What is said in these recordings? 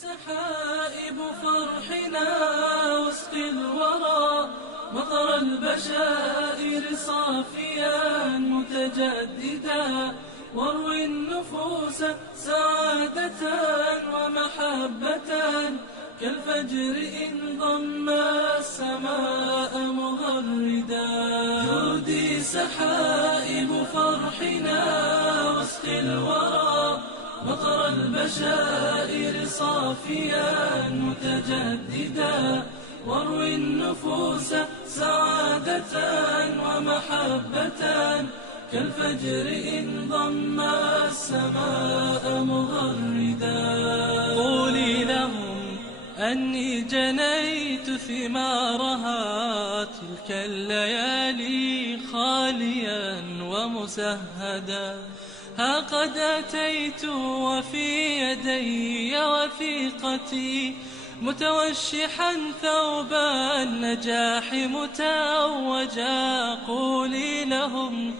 سحائب فرحنا وسط الورى، مطر البشائر صافيا متجددا، واروي النفوس سعادة ومحبة، كالفجر إن ضم السماء مغردا. جودي سحائب فرحنا وسط الورى، مطر البشائر صافيا متجددا، واروي النفوس سعادة ومحبة، كالفجر إن ضم السماء مغردا. قولي لهم أني جنيت ثمارها تلك الليالي خاليا ومسهدا، ها قد أتيت وفي يدي وثيقتي، متوشحا ثوب النجاح متوجا. قولي لهم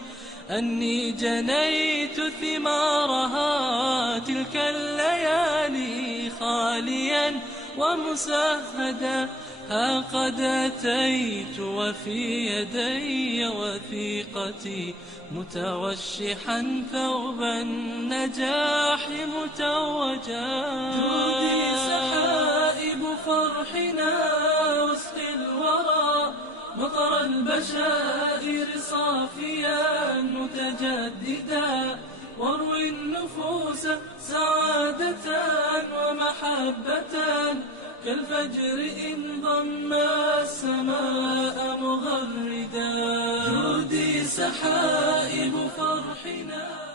أني جنيت ثمارها تلك الليالي خاليا ومسهدا، ها قد أتيت وفي يدي وثيقتي، متوشحا ثوب النجاح متوجا. جودي سحائب فرحنا وسط الورى، مطر البشائر صافيا متجددا، واروي النفوس سعادة ومحبة، كالفجر إن ضم السماء مغردا. جودي سحائب فرحنا.